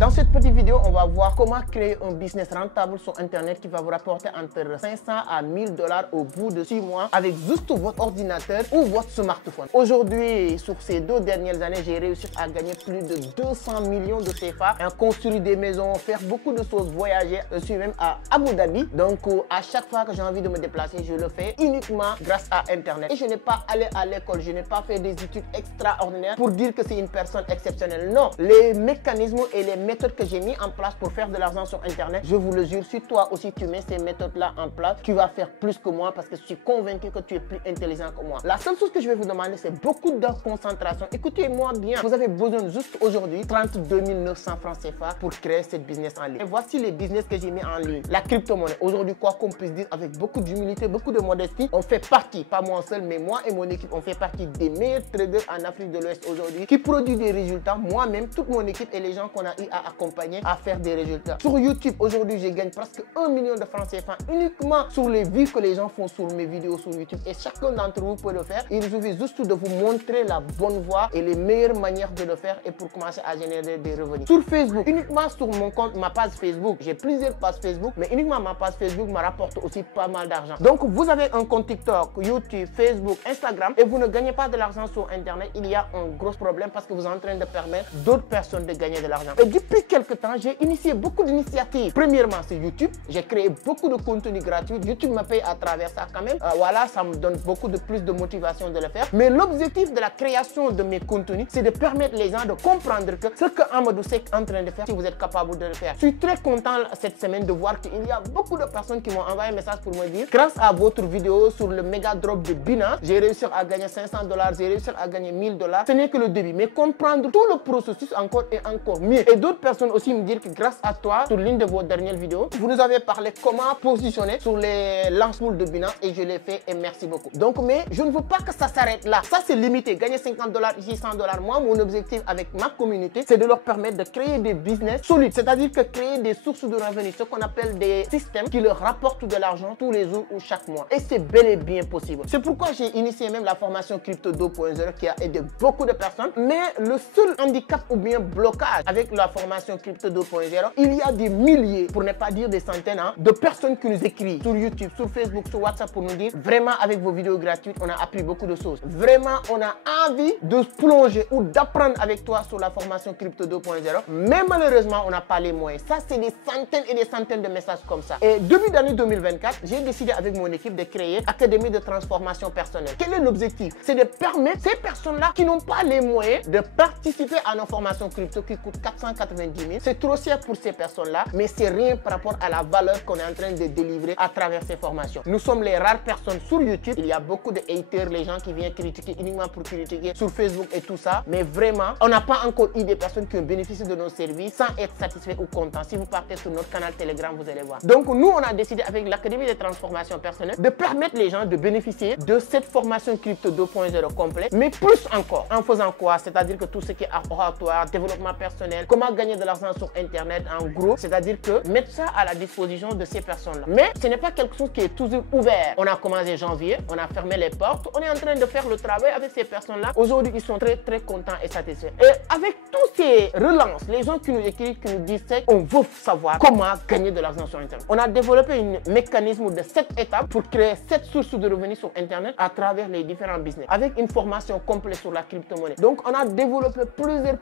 Dans cette petite vidéo, on va voir comment créer un business rentable sur Internet qui va vous rapporter entre 500 à 1000 dollars au bout de 6 mois avec juste votre ordinateur ou votre smartphone. Aujourd'hui, sur ces 2 dernières années, j'ai réussi à gagner plus de 200 millions de CFA, construire des maisons, faire beaucoup de choses, voyager. Je suis même à Abu Dhabi. Donc, à chaque fois que j'ai envie de me déplacer, je le fais uniquement grâce à Internet. Et je n'ai pas allé à l'école, je n'ai pas fait des études extraordinaires pour dire que c'est une personne exceptionnelle. Non, les mécanismes et les méthodes que j'ai mis en place pour faire de l'argent sur Internet, je vous le jure, si toi aussi tu mets ces méthodes-là en place, tu vas faire plus que moi parce que je suis convaincu que tu es plus intelligent que moi. La seule chose que je vais vous demander, c'est beaucoup de concentration. Écoutez-moi bien, vous avez besoin juste aujourd'hui 32 900 francs CFA pour créer cette business en ligne. Et voici les business que j'ai mis en ligne. La crypto-monnaie. Aujourd'hui, quoi qu'on puisse dire, avec beaucoup d'humilité, beaucoup de modestie, on fait partie, pas moi seul, mais moi et mon équipe, on fait partie des meilleurs traders en Afrique de l'Ouest aujourd'hui qui produisent des résultats. Moi-même, toute mon équipe et les gens qu'on a eu à accompagner à faire des résultats. Sur YouTube, aujourd'hui, je gagne presque 1 million de francs CFA uniquement sur les vues que les gens font sur mes vidéos sur YouTube. Et chacun d'entre vous peut le faire. Il suffit juste de vous montrer la bonne voie et les meilleures manières de le faire et pour commencer à générer des revenus. Sur Facebook, uniquement sur mon compte, ma page Facebook, j'ai plusieurs pages Facebook, mais uniquement ma page Facebook me rapporte aussi pas mal d'argent. Donc, vous avez un compte TikTok, YouTube, Facebook, Instagram et vous ne gagnez pas de l'argent sur Internet, il y a un gros problème parce que vous êtes en train de permettre d'autres personnes de gagner de l'argent. Et depuis quelques temps, j'ai initié beaucoup d'initiatives. Premièrement, c'est YouTube. J'ai créé beaucoup de contenu gratuit. YouTube me paye à travers ça quand même. Voilà, ça me donne beaucoup de plus de motivation de le faire. Mais l'objectif de la création de mes contenus, c'est de permettre les gens de comprendre que ce que Amadou Seck est en train de faire, si vous êtes capable de le faire. Je suis très content cette semaine de voir qu'il y a beaucoup de personnes qui m'ont envoyé un message pour me dire, grâce à votre vidéo sur le méga drop de Binance, j'ai réussi à gagner 500 dollars, j'ai réussi à gagner 1000 dollars. Ce n'est que le début, mais comprendre tout le processus encore et encore mieux. Et d'autres personnes aussi me disent que grâce à toi, sur l'une de vos dernières vidéos, vous nous avez parlé comment positionner sur les lancements de Binance et je l'ai fait et merci beaucoup. Donc, mais je ne veux pas que ça s'arrête là. Ça, c'est limité. Gagner 50 dollars ici, 100 dollars. Moi, mon objectif avec ma communauté, c'est de leur permettre de créer des business solides. C'est-à-dire que créer des sources de revenus, ce qu'on appelle des systèmes qui leur rapportent de l'argent tous les jours ou chaque mois. Et c'est bel et bien possible. C'est pourquoi j'ai initié même la formation Crypto 2.0 qui a aidé beaucoup de personnes. Mais le seul handicap ou bien blocage avec la formation Crypto 2.0, il y a des milliers, pour ne pas dire des centaines, de personnes qui nous écrivent sur YouTube, sur Facebook, sur WhatsApp pour nous dire vraiment avec vos vidéos gratuites, on a appris beaucoup de choses. Vraiment, on a envie de plonger ou d'apprendre avec toi sur la formation Crypto 2.0. Mais malheureusement, on n'a pas les moyens. Ça, c'est des centaines et des centaines de messages comme ça. Et début d'année 2024, j'ai décidé avec mon équipe de créer Académie de transformation personnelle. Quel est l'objectif? C'est de permettre ces personnes-là qui n'ont pas les moyens de participer à nos formations crypto qui coûtent 490 000. C'est trop cher pour ces personnes-là, mais c'est rien par rapport à la valeur qu'on est en train de délivrer à travers ces formations. Nous sommes les rares personnes sur YouTube. Il y a beaucoup de haters, les gens qui viennent critiquer uniquement pour critiquer sur Facebook et tout ça. Mais vraiment, on n'a pas encore eu des personnes qui ont bénéficié de nos services sans être satisfaits ou contents. Si vous partez sur notre canal Telegram, vous allez voir. Donc, nous, on a décidé avec l'Académie de transformation personnelle de permettre les gens de bénéficier de cette formation Crypto 2.0 complète, mais plus encore. En faisant quoi? C'est-à-dire que tout ce qui est oratoire, développement personnel, comment gagner de l'argent sur Internet, en gros, c'est-à-dire que mettre ça à la disposition de ces personnes-là. Mais ce n'est pas quelque chose qui est toujours ouvert. On a commencé janvier, on a fermé les portes, on est en train de faire le travail avec ces personnes-là. Aujourd'hui, ils sont très contents et satisfaits. Et avec tous ces relances, les gens qui nous écrivent, qui nous disent, on veut savoir comment gagner de l'argent sur Internet. On a développé un mécanisme de 7 étapes pour créer 7 sources de revenus sur Internet à travers les différents business, avec une formation complète sur la crypto-monnaie. Donc, on a développé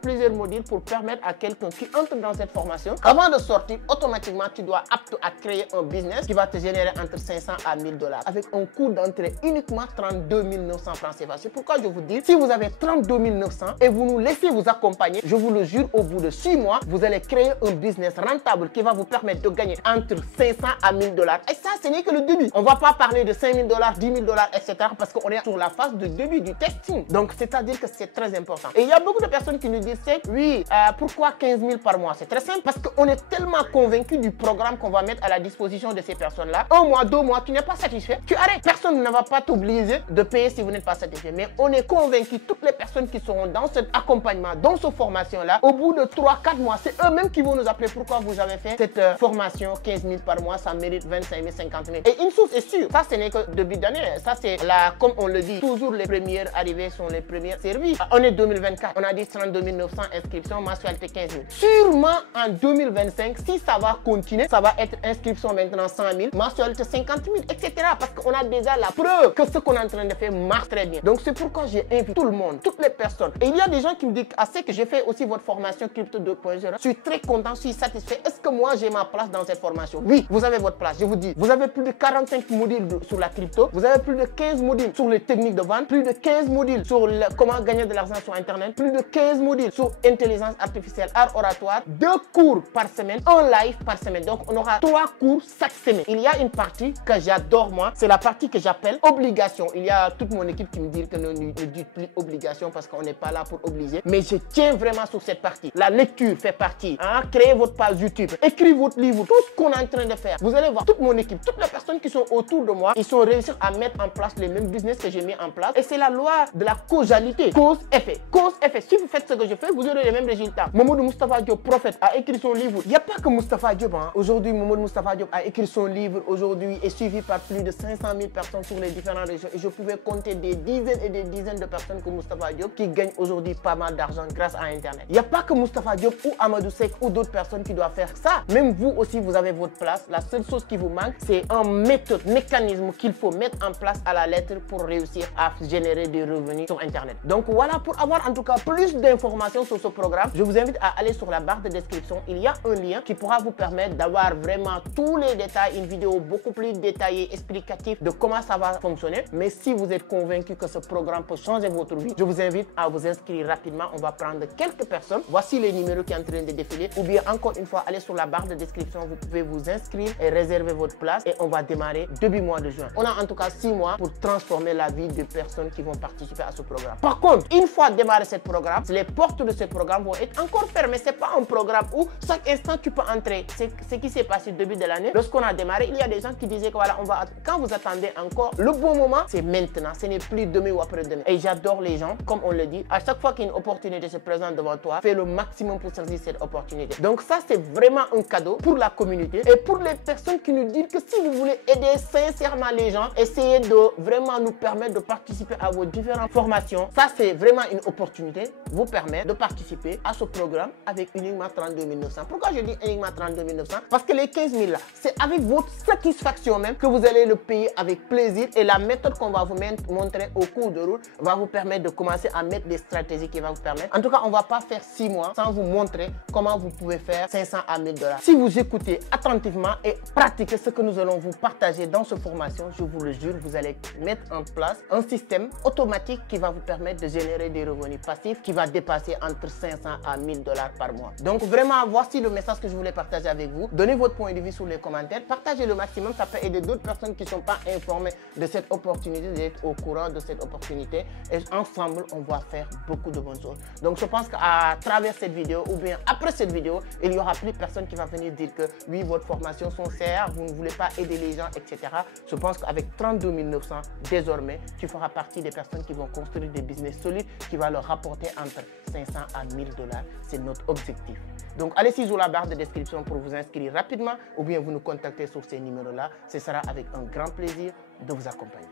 plusieurs modules pour permettre à quelqu'un qui entre dans cette formation, avant de sortir, automatiquement, tu dois apte à créer un business qui va te générer entre 500 à 1000 dollars avec un coût d'entrée uniquement 32 900 francs CFA. C'est pourquoi je vous dis, si vous avez 32 900 et vous nous laissez vous accompagner, je vous le jure, au bout de 6 mois, vous allez créer un business rentable qui va vous permettre de gagner entre 500 à 1000 dollars. Et ça, ce n'est que le début. On ne va pas parler de 5 000 dollars, 10 000 dollars, etc. parce qu'on est sur la phase de début du testing. Donc, c'est-à-dire que c'est très important. Et il y a beaucoup de personnes qui nous disent, oui, pourquoi 15 000 par mois? C'est très simple parce qu'on est tellement convaincu du programme qu'on va mettre à la disposition de ces personnes-là. 1 mois, 2 mois, tu n'es pas satisfait, tu arrêtes. Personne ne va pas t'obliger de payer si vous n'êtes pas satisfait. Mais on est convaincu, toutes les personnes qui seront dans cet accompagnement, dans cette formation-là, au bout de 3-4 mois, c'est eux-mêmes qui vont nous appeler pourquoi vous avez fait cette formation 15 000 par mois, ça mérite 25 000, 50 000. Et une chose est sûre, ça ce n'est que début d'année, ça c'est là, comme on le dit, toujours les premières arrivées sont les premières servies. On est 2024, on a dit 32 900 inscriptions, mensualité 15 000. sûrement en 2025, si ça va continuer, ça va être inscription maintenant 100 000, mensualité 50 000, etc. Parce qu'on a déjà la preuve que ce qu'on est en train de faire marche très bien. Donc c'est pourquoi j'ai invité tout le monde, toutes les personnes. Et il y a des gens qui me disent, assez que j'ai fait aussi votre formation Crypto 2.0. Je suis très content, je suis satisfait. Est-ce que moi j'ai ma place dans cette formation? Oui, vous avez votre place. Je vous dis, vous avez plus de 45 modules sur la crypto. Vous avez plus de 15 modules sur les techniques de vente, plus de 15 modules sur comment gagner de l'argent sur Internet, plus de 15 modules sur intelligence artificielle, art oratoire, 2 cours par semaine, un live par semaine. Donc on aura 3 cours chaque semaine. Il y a une partie que j'adore moi, c'est la partie que j'appelle obligation. Il y a toute mon équipe qui me dit que ne dites plus obligation parce qu'on n'est pas là pour obliger. Mais je tiens vraiment sur cette partie. La lecture fait partie. Hein? Créez votre page YouTube, écrivez votre livre, tout ce qu'on est en train de faire. Vous allez voir toute mon équipe, toutes les personnes qui sont autour de moi, ils sont réussi à mettre en place les mêmes business que j'ai mis en place. Et c'est la loi de la causalité. Cause-effet. Cause-effet. Si vous faites ce que je fais, vous aurez les mêmes résultats. Mamadou Moustapha Diop, prophète, a écrit son livre. Il n'y a pas que Moustapha Diop. Hein. Aujourd'hui, Mamadou Moustapha Diop a écrit son livre. Aujourd'hui, est suivi par plus de 500 000 personnes sur les différentes régions. Et je pouvais compter des dizaines et des dizaines de personnes comme Moustapha Diop qui gagnent aujourd'hui pas mal d'argent grâce à Internet. Il n'y a pas que Moustapha Diop ou Amadou Seck ou d'autres personnes qui doivent faire ça. Même vous aussi, vous avez votre place. La seule chose qui vous manque, c'est un mécanisme qu'il faut mettre en place à la lettre pour réussir à générer des revenus sur Internet. Donc voilà, pour avoir en tout cas plus d'informations sur ce programme, je vous invite à aller sur la barre de description. Il y a un lien qui pourra vous permettre d'avoir vraiment tous les détails, une vidéo beaucoup plus détaillée, explicative de comment ça va fonctionner. Mais si vous êtes convaincu que ce programme peut changer votre vie, je vous invite à vous inscrire rapidement. On va prendre quelques personnes. Voici les numéros qui sont en train de défiler. Ou bien encore une fois, allez sur la barre de description. Vous pouvez vous inscrire et réserver votre place. Et on va démarrer début mois de juin. On a en tout cas 6 mois pour transformer la vie des personnes qui vont participer à ce programme. Par contre, une fois démarré ce programme, les portes de ce programme vont être encore fermées. C'est pas un programme où chaque instant tu peux entrer. C'est ce qui s'est passé au début de l'année. Lorsqu'on a démarré, il y a des gens qui disaient que voilà, quand vous attendez encore, le bon moment, c'est maintenant. Ce n'est plus demain ou après-demain. Et j'adore les gens, comme on le dit. À chaque fois qu'une opportunité se présente devant toi, fais le maximum pour saisir cette opportunité. Donc ça, c'est vraiment un cadeau pour la communauté et pour les personnes qui nous disent que si vous voulez aider sincèrement les gens, essayez de vraiment nous permettre de participer à vos différentes formations. Ça, c'est vraiment une opportunité, vous permettre de participer à ce programme avec uniquement 32 900. Pourquoi je dis uniquement 32 900? Parce que les 15 000 là, c'est avec votre satisfaction même que vous allez le payer avec plaisir et la méthode qu'on va vous montrer au cours de route va vous permettre de commencer à mettre des stratégies qui vont vous permettre. En tout cas, on ne va pas faire 6 mois sans vous montrer comment vous pouvez faire 500 à 1000 $. Si vous écoutez attentivement et pratiquez ce que nous allons vous partager dans cette formation, je vous le jure, vous allez mettre en place un système automatique qui va vous permettre de générer des revenus passifs qui va dépasser entre 500 à 1000 $ par mois. Donc vraiment, voici le message que je voulais partager avec vous. Donnez votre point de vue sur les commentaires, partagez le maximum, ça peut aider d'autres personnes qui ne sont pas informées de cette opportunité, d'être au courant de cette opportunité et ensemble, on va faire beaucoup de bonnes choses. Donc je pense qu'à travers cette vidéo ou bien après cette vidéo, il y aura plus personne qui va venir dire que oui, votre formation sont chères, vous ne voulez pas aider les gens, etc. Je pense qu'avec 32 900, désormais, tu feras partie des personnes qui vont construire des business solides qui vont leur rapporter entre 500 à 1000 $. C'est notre objectif. Donc, allez sur la barre de description pour vous inscrire rapidement ou bien vous nous contactez sur ces numéros-là. Ce sera avec un grand plaisir de vous accompagner.